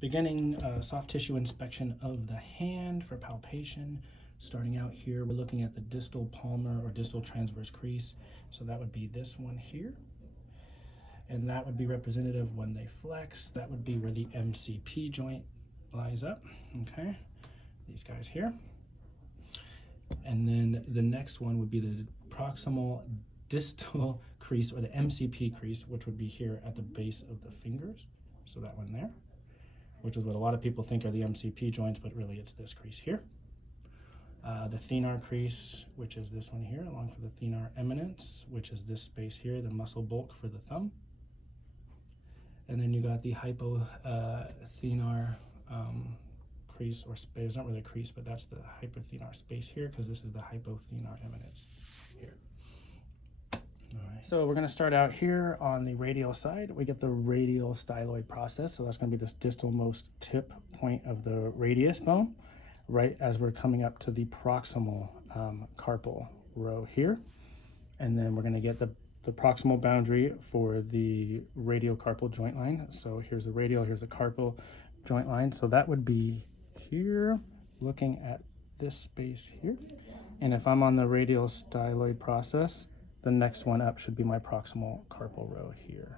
Beginning soft tissue inspection of the hand for palpation. Starting out here, we're looking at the distal palmar or distal transverse crease. So that would be this one here. And that would be representative when they flex. That would be where the MCP joint lies up, okay? These guys here. And then the next one would be the proximal distal crease, or the MCP crease, which would be here at the base of the fingers. So that one there, which is what a lot of people think are the MCP joints, but really it's this crease here. The thenar crease, which is this one here, along for the thenar eminence, which is this space here, the muscle bulk for the thumb. And then you got the hypothenar crease, or space, not really a crease, but that's the hypothenar space here, because this is the hypothenar eminence here. All right. So we're going to start out here on the radial side. We get the radial styloid process. So that's going to be this distalmost tip point of the radius bone, right as we're coming up to the proximal carpal row here. And then we're going to get the proximal boundary for the radiocarpal joint line. So here's the radial, here's the carpal joint line. So that would be here, looking at this space here. And if I'm on the radial styloid process, the next one up should be my proximal carpal row here.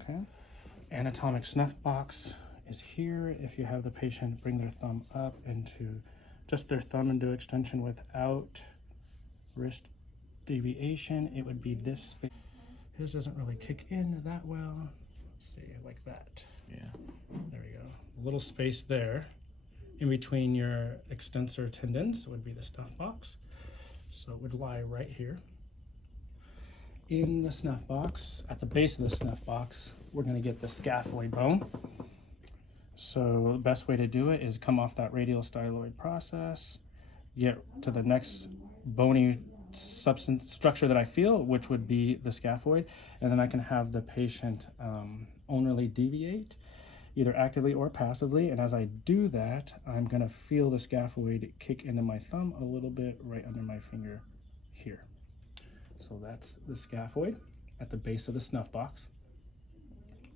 Okay. Anatomic snuff box is here. If you have the patient bring their thumb up into, just their thumb into extension without wrist deviation, it would be this space. His doesn't really kick in that well. Let's see, like that. Yeah. There we go. A little space there in between your extensor tendons would be the snuff box. So it would lie right here. In the snuff box, at the base of the snuff box, we're going to get the scaphoid bone. So the best way to do it is come off that radial styloid process, get to the next bony substance structure that I feel, which would be the scaphoid, and then I can have the patient ulnarly deviate, either actively or passively. And as I do that, I'm going to feel the scaphoid kick into my thumb a little bit right under my finger here. So that's the scaphoid at the base of the snuff box.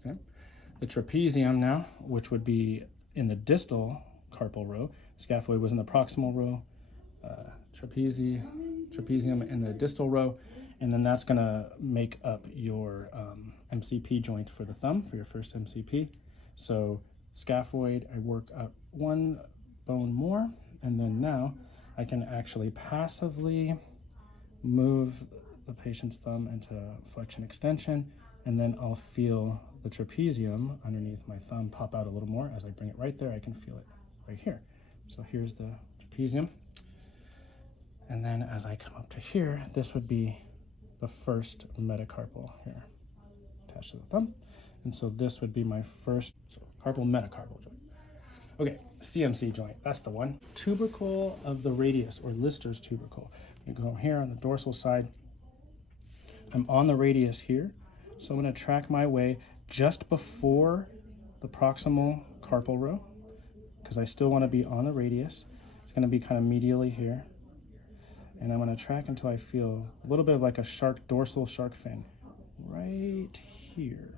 Okay. The trapezium now, which would be in the distal carpal row. Scaphoid was in the proximal row. Trapezium in the distal row, and then that's going to make up your MCP joint for the thumb, for your first MCP. So scaphoid, I work up one bone more, and then now I can actually passively move the patient's thumb into flexion extension, and then I'll feel the trapezium underneath my thumb pop out a little more. As I bring it right there, I can feel it right here. So here's the trapezium. And then as I come up to here, this would be the first metacarpal here attached to the thumb. And so this would be my first carpal metacarpal joint. Okay, Cmc joint, that's the one. Tubercle of the radius, or Lister's tubercle. You go here on the dorsal side. I'm on the radius here. So I'm going to track my way just before the proximal carpal row, because I still want to be on the radius. It's going to be kind of medially here. And I'm going to track until I feel a little bit of like a shark, dorsal shark fin right here.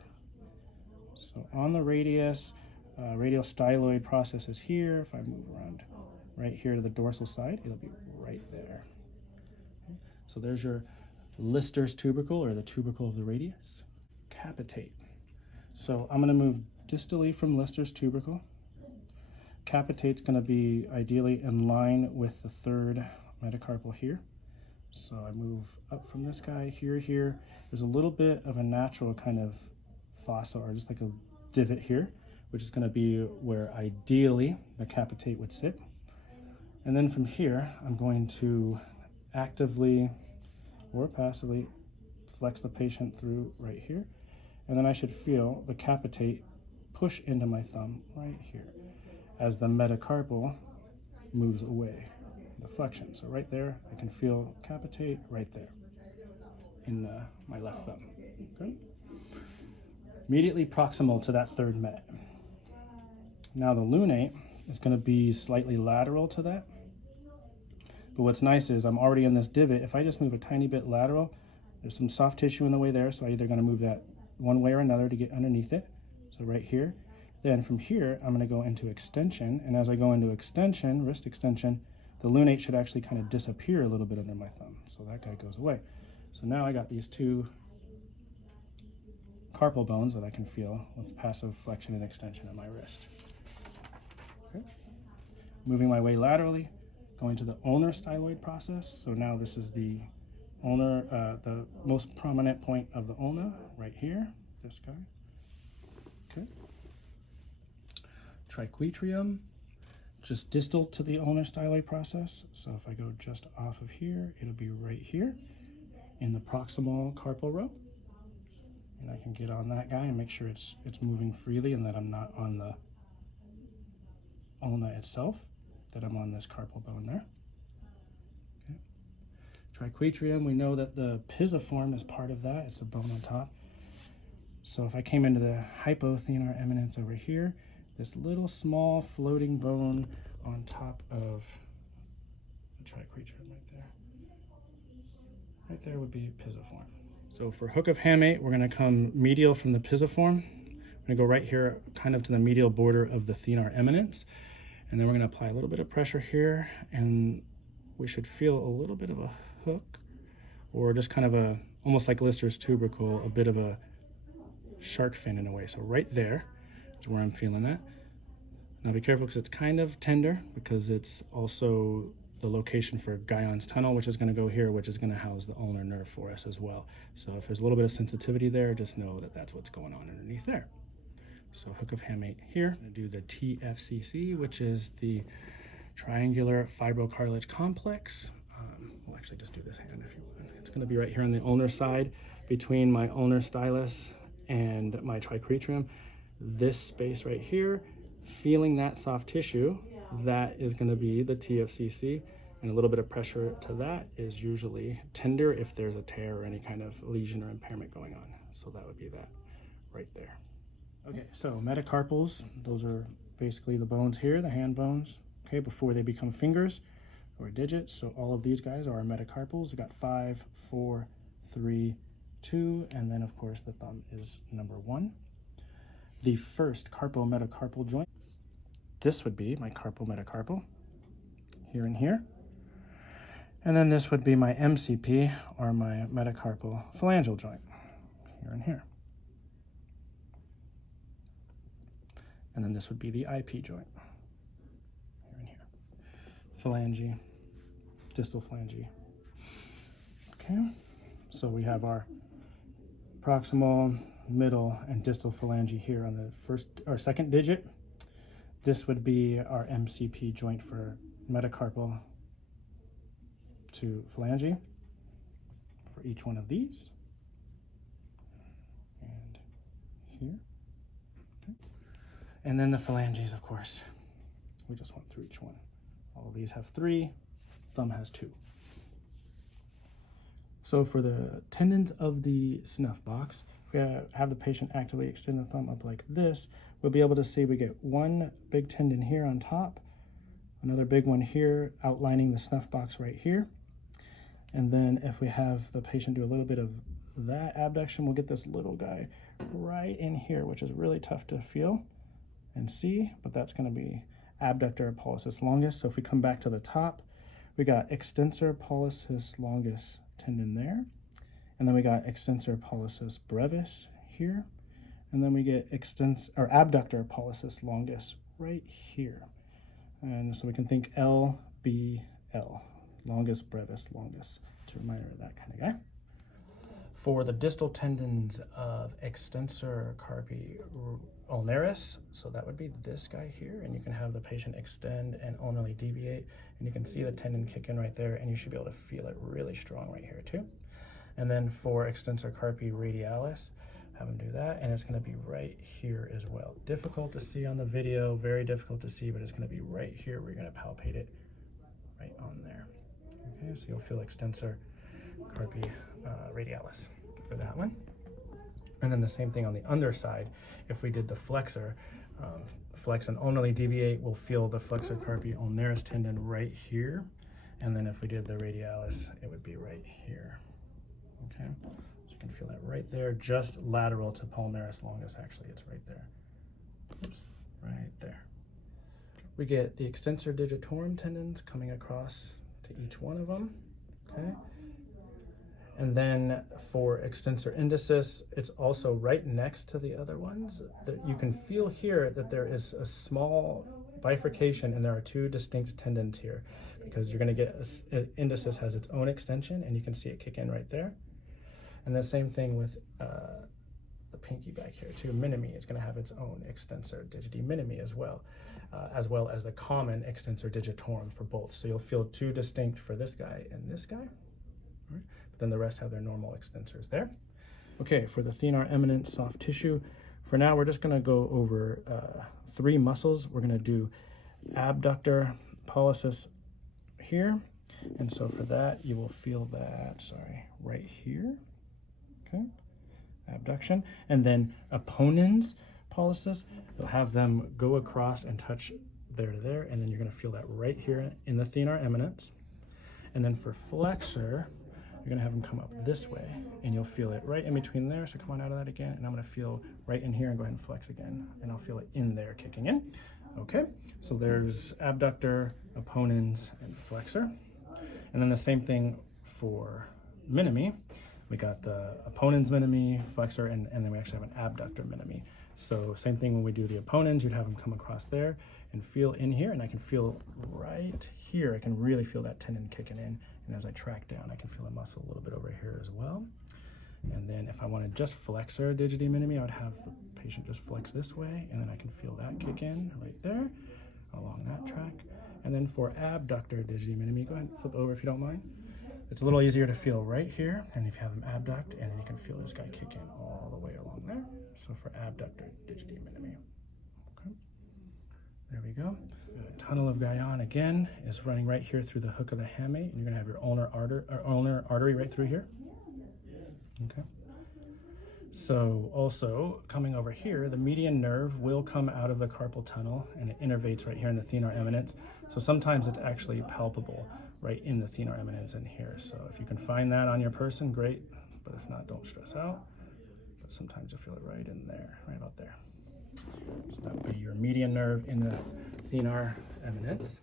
So on the radius, radial styloid process is here. If I move around right here to the dorsal side, it'll be right there. Okay. So there's your Lister's tubercle, or the tubercle of the radius. Capitate. So I'm going to move distally from Lister's tubercle. Capitate's going to be ideally in line with the third metacarpal here. So I move up from this guy here. There's a little bit of a natural kind of fossa, or just like a divot here, which is going to be where ideally the capitate would sit. And then from here, I'm going to actively or passively flex the patient through right here. And then I should feel the capitate push into my thumb right here as the metacarpal moves away. The flexion. So right there, I can feel capitate right there in my left thumb. Okay. Immediately proximal to that third met. Now the lunate is going to be slightly lateral to that. But what's nice is I'm already in this divot. If I just move a tiny bit lateral, there's some soft tissue in the way there, so I'm either going to move that one way or another to get underneath it, so right here. Then from here, I'm going to go into extension, and as I go into extension, wrist extension, the lunate should actually kind of disappear a little bit under my thumb. So that guy goes away. So now I got these two carpal bones that I can feel with passive flexion and extension in my wrist. Okay. Moving my way laterally, going to the ulnar styloid process. So now this is the ulnar, the most prominent point of the ulna, right here, this guy. Okay. Triquetrium, just distal to the ulnar styloid process. So if I go just off of here, it'll be right here in the proximal carpal row. And I can get on that guy and make sure it's moving freely and that I'm not on the ulna itself, that I'm on this carpal bone there. Okay. Triquetrium, we know that the pisiform is part of that. It's the bone on top. So if I came into the hypothenar eminence over here, this little small floating bone on top of the triquetrium right there. Right there would be pisiform. So for hook of hamate, we're going to come medial from the pisiform. We're going to go right here, kind of to the medial border of the thenar eminence. And then we're going to apply a little bit of pressure here, and we should feel a little bit of a hook, or just kind of a, almost like Lister's tubercle, a bit of a shark fin in a way. So right there is where I'm feeling that. Now be careful because it's kind of tender, because it's also the location for Guyon's tunnel, which is going to go here, which is going to house the ulnar nerve for us as well. So if there's a little bit of sensitivity there, just know that that's what's going on underneath there. So hook of hamate here. I'm going to do the Tfcc, which is the triangular fibrocartilage complex. We'll actually just do this hand if you want. It's going to be right here on the ulnar side between my ulnar stylus and my triquetrium. This space right here, feeling that soft tissue, that is going to be the Tfcc, and a little bit of pressure to that is usually tender if there's a tear or any kind of lesion or impairment going on. So that would be that right there. Okay, so metacarpals, those are basically the bones here, the hand bones, okay, before they become fingers or digits. So all of these guys are our metacarpals. We got 5, 4, 3, 2, and then of course the thumb is number 1. The first carpo-metacarpal joint, this would be my carpo-metacarpal, here and here. And then this would be my MCP, or my metacarpal phalangeal joint, here and here. And then this would be the IP joint, here and here. Phalange, distal phalange. Okay, so we have our proximal, middle, and distal phalange here on the first or second digit. This would be our MCP joint for metacarpal to phalange for each one of these. And here. Okay. And then the phalanges, of course. We just went through each one. All of these have 3, thumb has 2. So for the tendons of the Snuffbox, if we have the patient actively extend the thumb up like this, we'll be able to see we get one big tendon here on top, another big one here outlining the Snuffbox right here. And then if we have the patient do a little bit of that abduction, we'll get this little guy right in here, which is really tough to feel and see, but that's going to be Abductor Pollicis longus. So if we come back to the top, we got Extensor Pollicis longus tendon there, and then we got Extensor Pollicis brevis here, and then we get Abductor Pollicis longus right here. And so we can think LBL, longus brevis longus, to remind her of that kind of guy. For the distal tendons of Extensor Carpi ulnaris, so that would be this guy here, and you can have the patient extend and ulnarly deviate, and you can see the tendon kick in right there, and you should be able to feel it really strong right here too. And then for Extensor Carpi radialis, have them do that, and it's going to be right here as well. Difficult to see on the video, very difficult to see, but it's going to be right here. We're going to palpate it right on there. Okay, so you'll feel Extensor Carpi radialis for that one. And then the same thing on the underside. If we did the flexor, flex and ulnarly deviate, we'll feel the flexor carpi ulnaris tendon right here. And then if we did the radialis, it would be right here. Okay, so you can feel that right there, just lateral to palmaris longus, actually, it's right there. we get the extensor digitorum tendons coming across to each one of them, okay? And then for extensor indicis, it's also right next to the other ones. That you can feel here that there is a small bifurcation and there are two distinct tendons here, because you're gonna get, indicis has its own extension and you can see it kick in right there. And the same thing with the pinky back here too. Minimi is gonna have its own extensor digiti minimi as well as the common extensor digitorum for both. So you'll feel two distinct for this guy and this guy. All right. Then the rest have their normal extensors there. Okay, for the thenar eminent soft tissue, for now we're just gonna go over 3 muscles. We're gonna do abductor pollicis here. And so for that, you will feel that, right here, okay? Abduction. And then opponens pollicis, you'll have them go across and touch there to there, and then you're gonna feel that right here in the thenar eminence. And then for flexor, you're gonna have them come up this way and you'll feel it right in between there. So come on out of that again, and I'm gonna feel right in here and go ahead and flex again. And I'll feel it in there kicking in. Okay, so there's abductor, opponens, and flexor. And then the same thing for minimi. We got the opponens minimi, flexor, and then we actually have an abductor minimi. So same thing when we do the opponens, you'd have them come across there and feel in here, and I can feel right here, I can really feel that tendon kicking in. And as I track down, I can feel a muscle a little bit over here as well. And then if I wanted just flexor digiti minimi, I would have the patient just flex this way, and then I can feel that kick in right there along that track. And then for abductor digiti minimi, go ahead and flip over if you don't mind. It's a little easier to feel right here, and if you have them abduct, and then you can feel this guy kick in all the way along there. So for abductor digiti minimi. Okay. There we go. The tunnel of Guyon again is running right here through the hook of the hamate, and you're gonna have your ulnar artery right through here. Okay. So also coming over here, the median nerve will come out of the carpal tunnel and it innervates right here in the thenar eminence. So sometimes it's actually palpable right in the thenar eminence in here. So if you can find that on your person, great. But if not, don't stress out. But sometimes you'll feel it right in there, right about there. So that would be your median nerve in the thenar eminence.